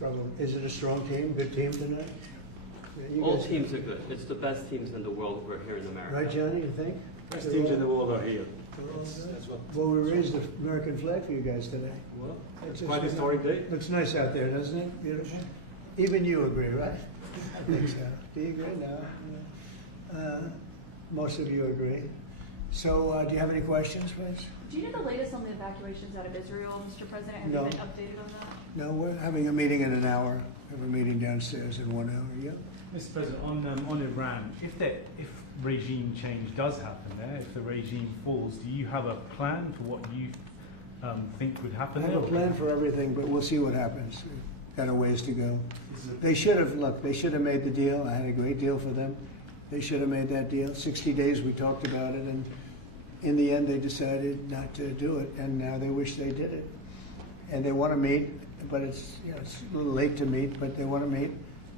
Probably. Is it a strong team, good team tonight? You All guys- teams are good. It's the best teams in the world who are here in America. Right, Johnny, you think? Best teams in the world are here. They're all good? That's what. Well, we raised the American flag for you guys today. Well, It's it's quite a historic day. Looks nice out there, doesn't it? Beautiful. Even you agree, right? I think so. Do you agree? No. Most of you agree. So, do you have any questions, please? Do you know the latest on the evacuations out of Israel, Mr. President? Have No. you been updated on that? No, we're having a meeting in an hour. We have a meeting downstairs in 1 hour. Yeah. Mr. President, on Iran, if regime change does happen there, if the regime falls, do you have a plan for what you think would happen I there? have a plan for everything, but we'll see what happens. We've got a ways to go. They should have made the deal. I had a great deal for them. They should have made that deal. 60 days we talked about it, and in the end they decided not to do it, and now they wish they did it. And they want to meet, but it's a little late to meet, but they want to meet,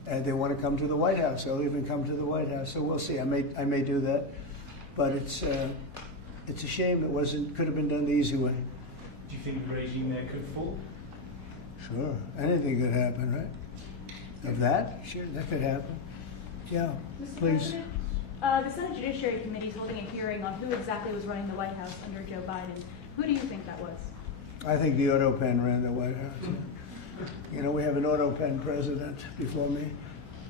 and they want to come to the White House. They'll even come to the White House. So we'll see. I may do that, but it's a shame it could have been done the easy way. Do you think the regime there could fall? Sure, anything could happen, right? Of that, sure, that could happen. Yeah, Mr. please. President, the Senate Judiciary Committee is holding a hearing on who exactly was running the White House under Joe Biden. Who do you think that was? I think the auto pen ran the White House. Yeah. We have an auto pen president before me.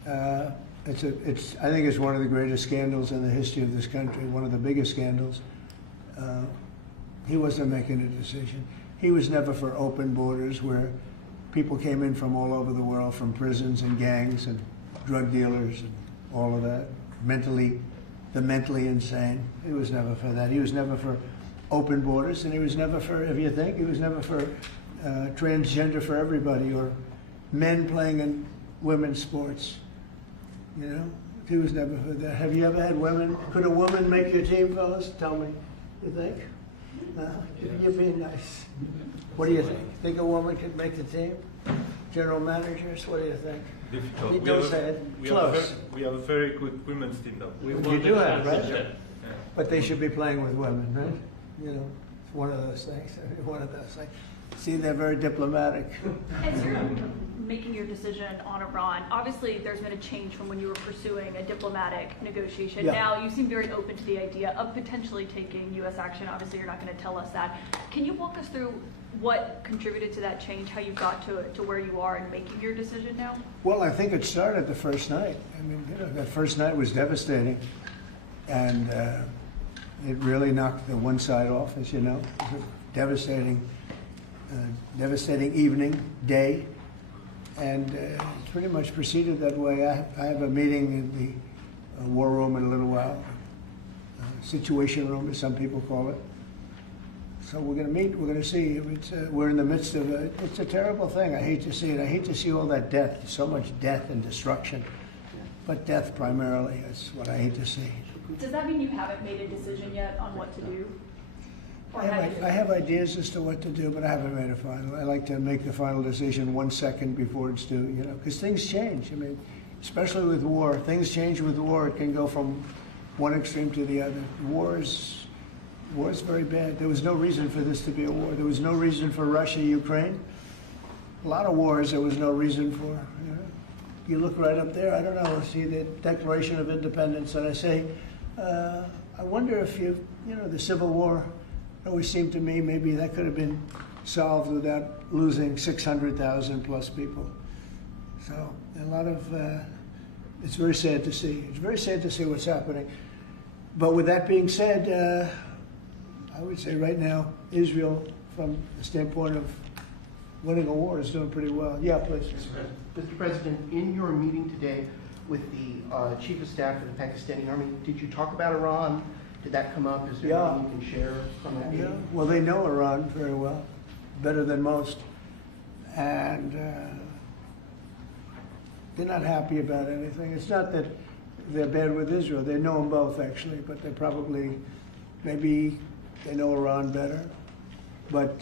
I think it's one of the greatest scandals in the history of this country, one of the biggest scandals. He wasn't making a decision. He was never for open borders where people came in from all over the world, from prisons and gangs and drug dealers and all of that, the mentally insane. He was never for that. He was never for open borders, and he was never for, if you think, he was never for transgender for everybody, or men playing in women's sports. He was never for that. Have you ever had women? Could a woman make your team, fellas? Tell me. You think? No? You're being nice. What do you think? Think a woman could make the team? General managers, what do you think? Difficult. You don't say it. Close. We have a very good women's team, though. We You won do the have, right? championship. But they should be playing with women, right? It's one of those things. One of those things. See, they're very diplomatic. As you're making your decision on Iran, obviously there's been a change from when you were pursuing a diplomatic negotiation. Yeah. Now you seem very open to the idea of potentially taking U.S. action. Obviously you're not going to tell us that. Can you walk us through what contributed to that change, how you got to where you are in making your decision now? Well, I think it started the first night. I mean, that first night was devastating. And it really knocked the one side off, as you know. It was a devastating evening, day. And it pretty much proceeded that way. I have a meeting in the war room in a little while. Situation room, as some people call it. So we're going to meet, we're going to see. We're in the midst of it's a terrible thing. I hate to see it. I hate to see all that death, so much death and destruction. But death primarily is what I hate to see. Does that mean you haven't made a decision yet on what to do? Or I have ideas as to what to do, but I haven't made a final. I like to make the final decision 1 second before it's due, because things change. I mean, especially with war, things change with war. It can go from one extreme to the other. War is very bad. There was no reason for this to be a war. There was no reason for Russia, Ukraine. A lot of wars there was no reason for. You look right up there, I don't know, see the Declaration of Independence, and I say, I wonder if the Civil War, always seemed to me maybe that could have been solved without losing 600,000 plus people. So a lot of, it's very sad to see. It's very sad to see what's happening. But with that being said, I would say right now, Israel, from the standpoint of winning a war, is doing pretty well. Yeah, please. Mr. President, in your meeting today with the Chief of Staff of the Pakistani Army, did you talk about Iran? Did that come up? Is there anything you can share from that meeting? Yeah, well, they know Iran very well, better than most. And they're not happy about anything. It's not that they're bad with Israel. They know them both, actually, but they probably, maybe they know Iran better. But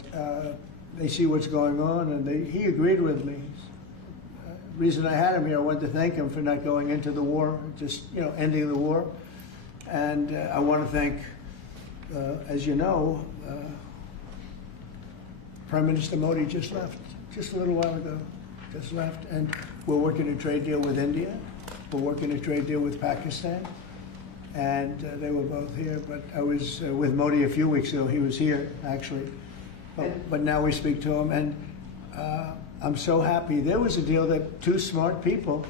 they see what's going on, and he agreed with me. The reason I had him here, I wanted to thank him for not going into the war, just ending the war. And I want to thank, as you know, Prime Minister Modi just left, just a little while ago. just left. And we're working a trade deal with India. We're working a trade deal with Pakistan. And they were both here. But I was with Modi a few weeks ago. He was here, actually. But now we speak to him. And I'm so happy. There was a deal that two smart people,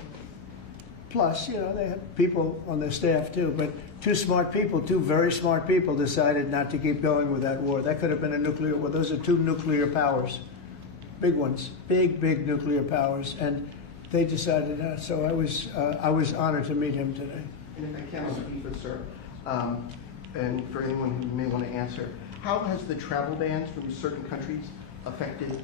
plus, you know, they have people on their staff too, but two smart people, two very smart people decided not to keep going with that war. That could have been a nuclear war. Those are two nuclear powers, big ones, big nuclear powers. And they decided not. So I was honored to meet him today. And if I can speak for sir, and for anyone who may want to answer, how has the travel bans from certain countries affected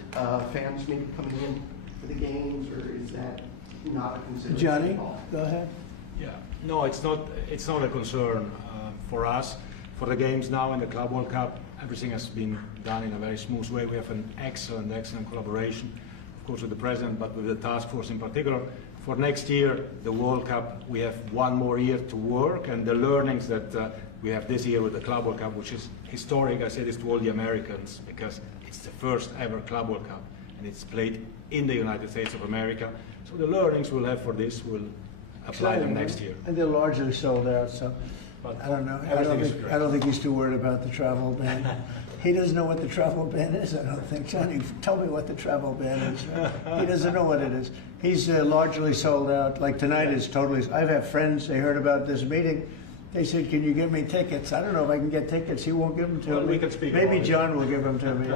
fans maybe coming in for the games, or is that not a consideration? Johnny, at all? go ahead. Yeah, no, it's not a concern for us. For the games now in the Club World Cup, everything has been done in a very smooth way. We have an excellent collaboration, of course, with the president, but with the task force in particular. For next year, the World Cup, we have one more year to work, and the learnings that we have this year with the Club World Cup, which is historic. I say this to all the Americans because it's the first ever Club World Cup, and it's played in the United States of America. So the learnings we'll have for this will apply them next year. And they're largely sold out, so But I don't know. everything is correct. I don't think he's too worried about the travel ban. He doesn't know what the travel ban is, I don't think. Johnny, tell me what the travel ban is. He doesn't know what it is. He's largely sold out. Like tonight is totally. I've had friends, they heard about this meeting. They said, can you give me tickets? I don't know if I can get tickets. He won't give them to Well, me. we can speak Maybe about it. John will give them to me.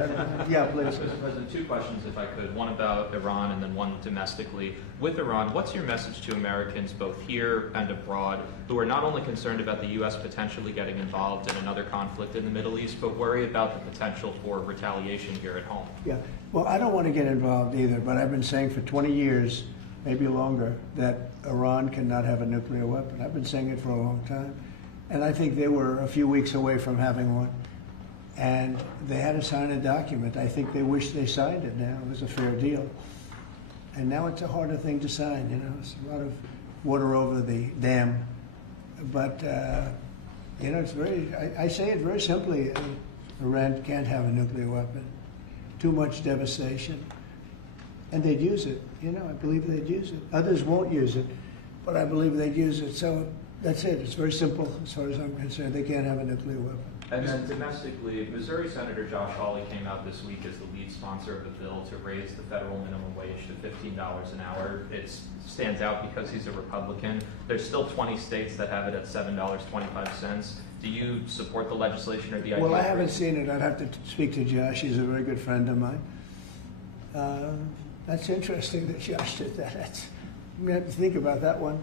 Yeah, please. Mr. President, two questions, if I could. One about Iran and then one domestically. With Iran, what's your message to Americans, both here and abroad, who are not only concerned about the U.S. potentially getting involved in another conflict in the Middle East, but worry about the potential for retaliation here at home? Yeah, well, I don't want to get involved either, but I've been saying for 20 years, maybe longer, that Iran cannot have a nuclear weapon. I've been saying it for a long time. And I think they were a few weeks away from having one. And they had to sign a document. I think they wish they signed it now. It was a fair deal. And now it's a harder thing to sign, you know. It's a lot of water over the dam. But, you know, it's very, I say it very simply. Iran can't have a nuclear weapon. Too much devastation. And they'd use it. You know, I believe they'd use it. Others won't use it, but I believe they'd use it. So that's it. It's very simple as far as I'm concerned. They can't have a nuclear weapon. And then domestically, Missouri Senator Josh Hawley came out this week as the lead sponsor of the bill to raise the federal minimum wage to $15 an hour. It stands out because he's a Republican. There's still 20 states that have it at $7.25. Do you support the legislation or the idea? Well, I haven't seen it. I'd have to speak to Josh. He's a very good friend of mine. That's interesting that Josh did that. I'm going to have to think about that one.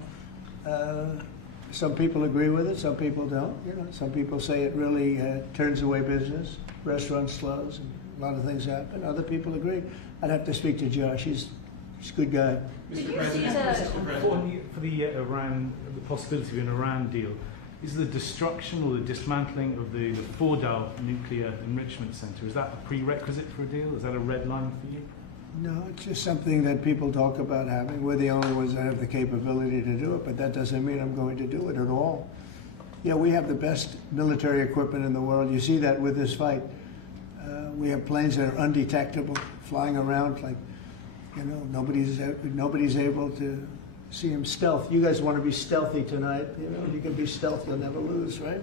Some people agree with it, some people don't. You know, some people say it really turns away business. Restaurants close, and a lot of things happen. Other people agree. I'd have to speak to Josh. He's a good guy. Did you see the, For the Iran, the possibility of an Iran deal, is the destruction or the dismantling of the Fordow nuclear enrichment center, is that a prerequisite for a deal? Is that a red line for you? No, it's just something that people talk about having. We're the only ones that have the capability to do it, but that doesn't mean I'm going to do it at all. Yeah, we have the best military equipment in the world. You see that with this fight. We have planes that are undetectable, flying around like, you know, nobody's able to see them stealth. You guys want to be stealthy tonight. You know, you can be stealth, you'll never lose, right?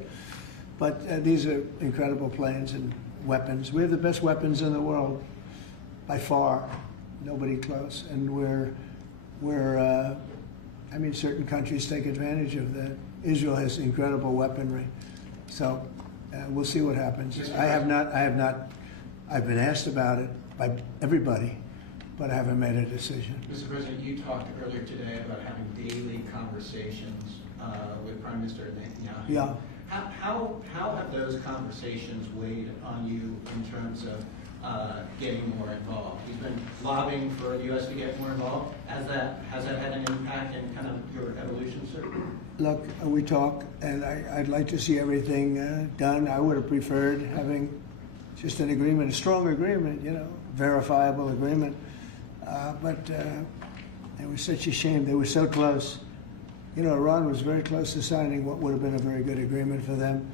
But these are incredible planes and weapons. We have the best weapons in the world. By far, nobody close, and I mean, certain countries take advantage of that. Israel has incredible weaponry, so we'll see what happens. I've been asked about it by everybody, but I haven't made a decision. Mr. President, you talked earlier today about having daily conversations with Prime Minister Netanyahu. Yeah. How have those conversations weighed on you in terms of getting more involved? He's been lobbying for the U.S. to get more involved. Has that had an impact in kind of your evolution, sir? Look, we talk, and I'd like to see everything done. I would have preferred having just an agreement, a strong agreement, you know, verifiable agreement. But it was such a shame. They were so close. You know, Iran was very close to signing what would have been a very good agreement for them.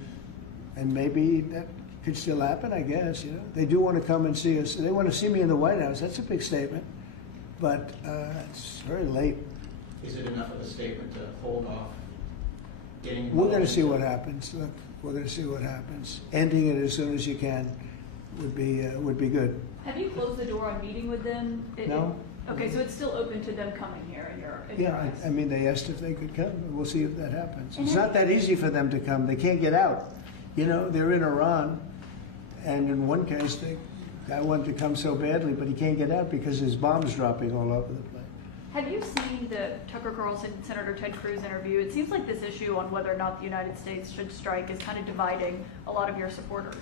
And maybe that could still happen, I guess. You know, they do want to come and see us. They want to see me in the White House. That's a big statement. but it's very late. Is it enough of a statement to hold off getting We're involved? going to see what happens. Look, we're going to see what happens. Ending it as soon as you can would be good. Have you closed the door on meeting with them? No. Okay, so it's still open to them coming here in your Yeah, eyes? I mean, they asked if they could come. We'll see if that happens. And It's then- not that easy for them to come. They can't get out. You know, they're in Iran, and in one case, the guy wanted to come so badly, but he can't get out because his bomb's dropping all over the place. Have you seen the Tucker Carlson, Senator Ted Cruz interview? It seems like this issue on whether or not the United States should strike is kind of dividing a lot of your supporters.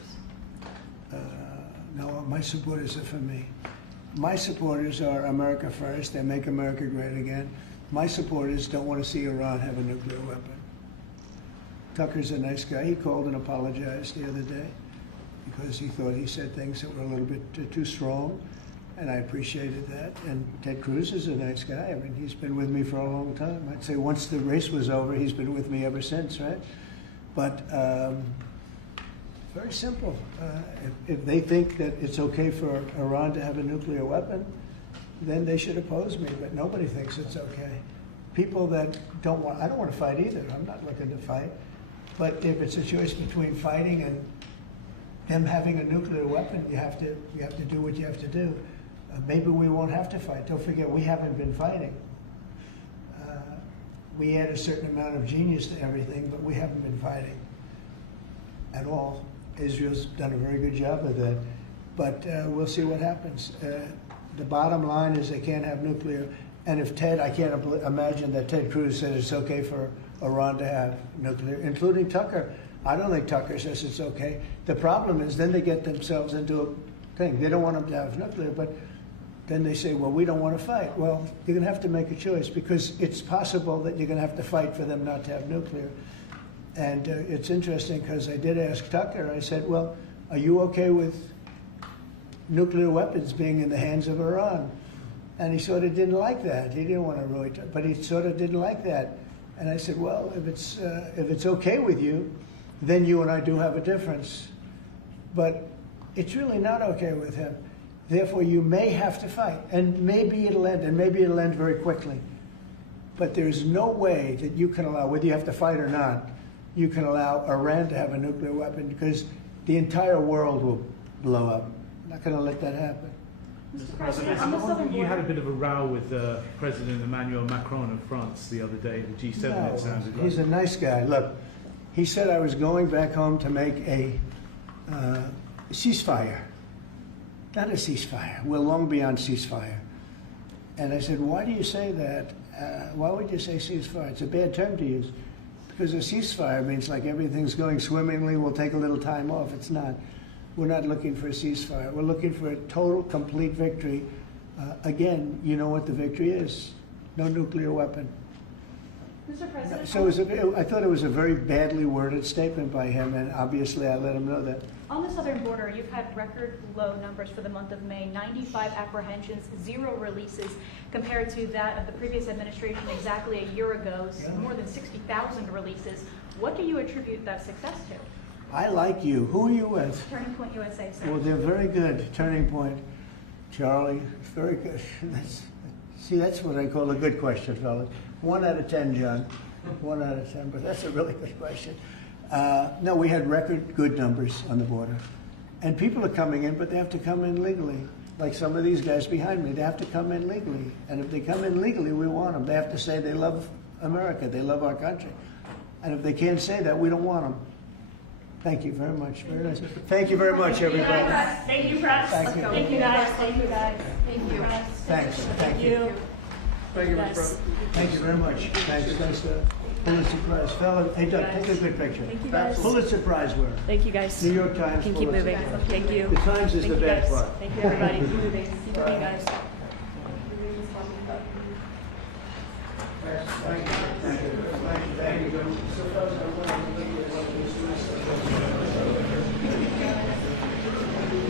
No, my supporters are for me. My supporters are America first. They make America great again. My supporters don't want to see Iran have a nuclear weapon. Tucker's a nice guy. He called and apologized the other day because he thought he said things that were a little bit too strong, and I appreciated that. And Ted Cruz is a nice guy. I mean, he's been with me for a long time. I'd say once the race was over, he's been with me ever since, right? But very simple. If they think that it's okay for Iran to have a nuclear weapon, then they should oppose me, but nobody thinks it's okay. People that don't want, I don't want to fight either. I'm not looking to fight. But if it's a choice between fighting and them having a nuclear weapon, you have to do what you have to do. Maybe we won't have to fight. Don't forget, we haven't been fighting. We add a certain amount of genius to everything, but we haven't been fighting at all. Israel's done a very good job of that. But we'll see what happens. The bottom line is they can't have nuclear. And if Ted, I can't imagine that Ted Cruz said it's okay for Iran to have nuclear, including Tucker. I don't think Tucker says it's okay. The problem is then they get themselves into a thing. They don't want them to have nuclear, but then they say, well, we don't want to fight. Well, you're going to have to make a choice because it's possible that you're going to have to fight for them not to have nuclear. And it's interesting because I did ask Tucker, I said, well, are you okay with nuclear weapons being in the hands of Iran? And he sort of didn't like that. He didn't want to really, but he sort of didn't like that. And I said, well, if it's okay with you, then you and I do have a difference. But it's really not okay with him. Therefore, you may have to fight, and maybe it'll end, and maybe it'll end very quickly. But there's no way that you can allow, whether you have to fight or not, you can allow Iran to have a nuclear weapon because the entire world will blow up. I'm not going to let that happen. Mr. President, on the southern You had a border, bit of a row with President Emmanuel Macron of France the other day at the G7, No, it sounded like. he's a nice guy. Look, he said I was going back home to make a ceasefire. Not a ceasefire. We're long beyond ceasefire. And I said, why do you say that? Why would you say ceasefire? It's a bad term to use. Because a ceasefire means like everything's going swimmingly, we'll take a little time off. It's not. We're not looking for a ceasefire. We're looking for a total, complete victory. Again, you know what the victory is. No nuclear weapon. Mr. President. So I thought it was a very badly worded statement by him, and obviously I let him know that. On the southern border, you've had record low numbers for the month of May, 95 apprehensions, 0 releases, compared to that of the previous administration exactly a year ago, more than 60,000 releases. What do you attribute that success to? I like you. Who are you with? Turning Point USA, sir. Well, they're very good. Turning Point. Charlie, very good. That's what I call a good question, fellas. 1 out of 10, John. 1 out of 10, but that's a really good question. No, we had record good numbers on the border. And people are coming in, but they have to come in legally. Like some of these guys behind me, they have to come in legally. And if they come in legally, we want them. They have to say they love America, they love our country. And if they can't say that, we don't want them. Thank you very much. Very nice. Thank you very much, everybody. Thank you, press. Thank you. Thank you, guys. Thank you, guys. Thank you. Thanks. Thank you. Thank you, Mr. President. Thank you very much. Thanks. Nice Pulitzer Prize. Fella, hey, Doug, take a good picture. Thank you, guys. Pulitzer Prize winner. Thank you, guys. New York Times. Can keep Pulitzer. moving. Thank you. The Times is Thank the you, bad guys. part. Thank you, everybody. Keep moving. Keep moving, guys. Thank you.